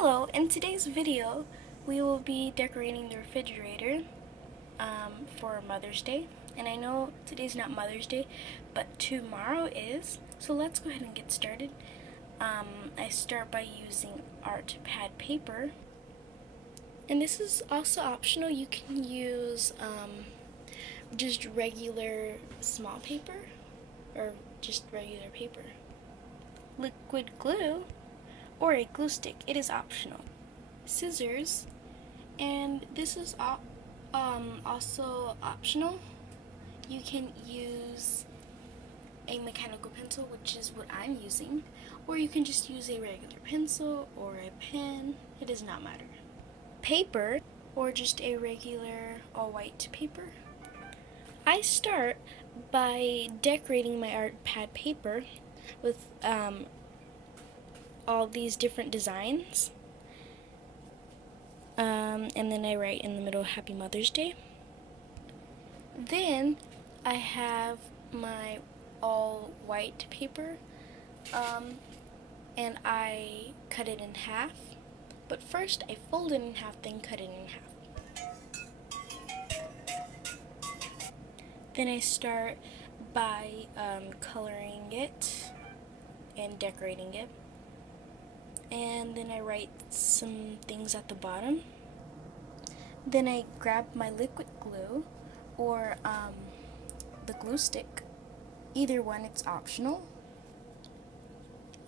Hello, in today's video we will be decorating the refrigerator for Mother's Day. And I know today's not Mother's Day, but tomorrow is, so let's go ahead and get started. I start by using art pad paper, and this is also optional. You can use just regular small paper or just regular paper. Liquid glue or a glue stick, it is optional. Scissors, and this is also optional. You can use a mechanical pencil, which is what I'm using, or you can just use a regular pencil or a pen. It does not matter. Paper, or just a regular all white paper. I start by decorating my art pad paper with all these different designs. And then I write in the middle Happy Mother's Day. Then I have my all white paper, and I cut it in half. But first I fold it in half, then cut it in half. Then I start by coloring it and decorating it. And then I write some things at the bottom. Then I grab my liquid glue or the glue stick. Either one, it's optional.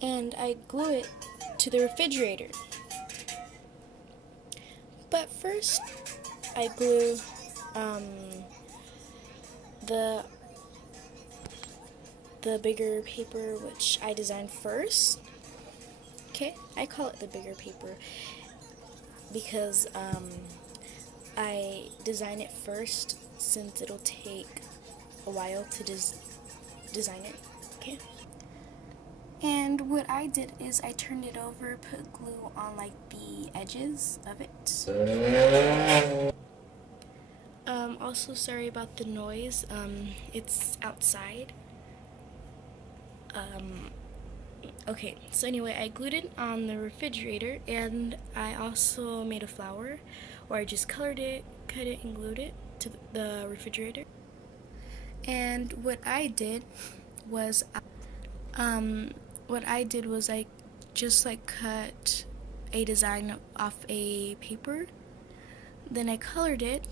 And I glue it to the refrigerator. But first, I glue the bigger paper, which I designed first. Okay, I call it the bigger paper because I design it first, since it'll take a while to design it. Okay. And what I did is I turned it over, put glue on like the edges of it. Also sorry about the noise. It's outside. Okay, so anyway, I glued it on the refrigerator, and I also made a flower, or I just colored it, cut it, and glued it to the refrigerator. And what I did was, I just like cut a design off a paper, then I colored it,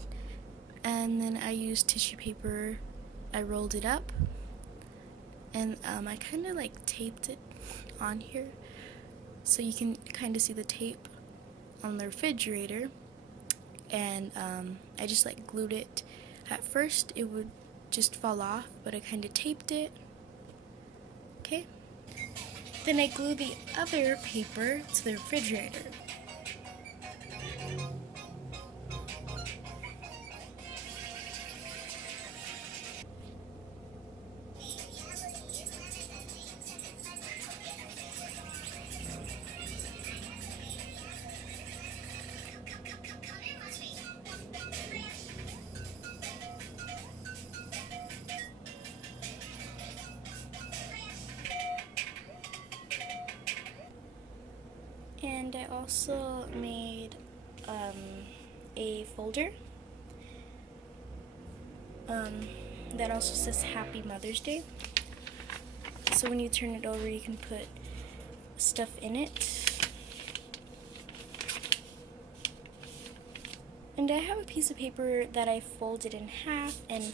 and then I used tissue paper, I rolled it up, and I kind of like taped it on here so you can kind of see the tape on the refrigerator. And I just like glued it. At first it would just fall off, but I kind of taped it. Okay, then I glue the other paper to the refrigerator. And I also made a folder that also says Happy Mother's Day. So when you turn it over, you can put stuff in it. And I have a piece of paper that I folded in half, and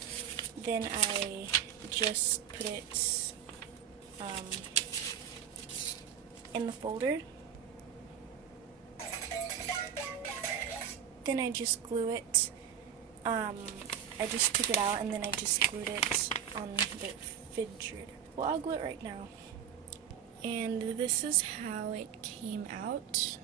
then I just put it in the folder. Then I just glue it. I just took it out and then I just glued it on the refrigerator. Well, I'll glue it right now. And this is how it came out.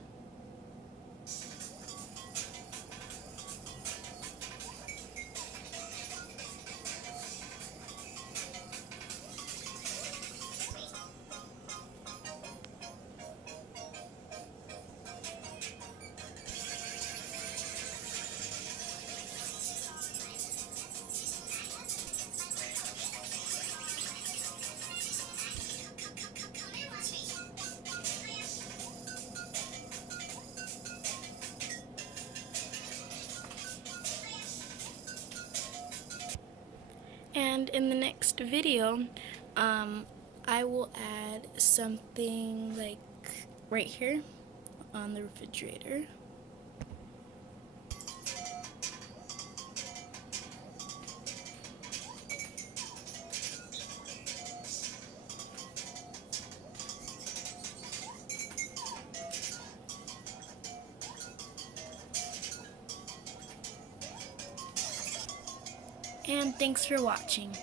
And in the next video, I will add something like right here on the refrigerator. And thanks for watching.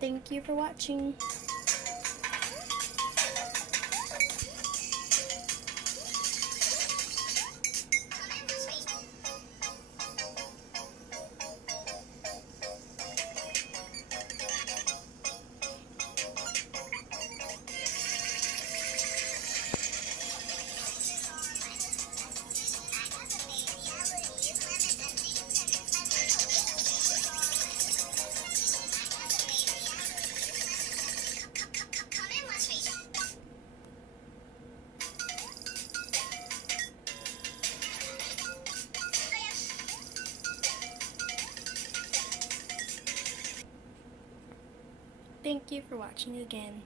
Thank you for watching. Thank you for watching again.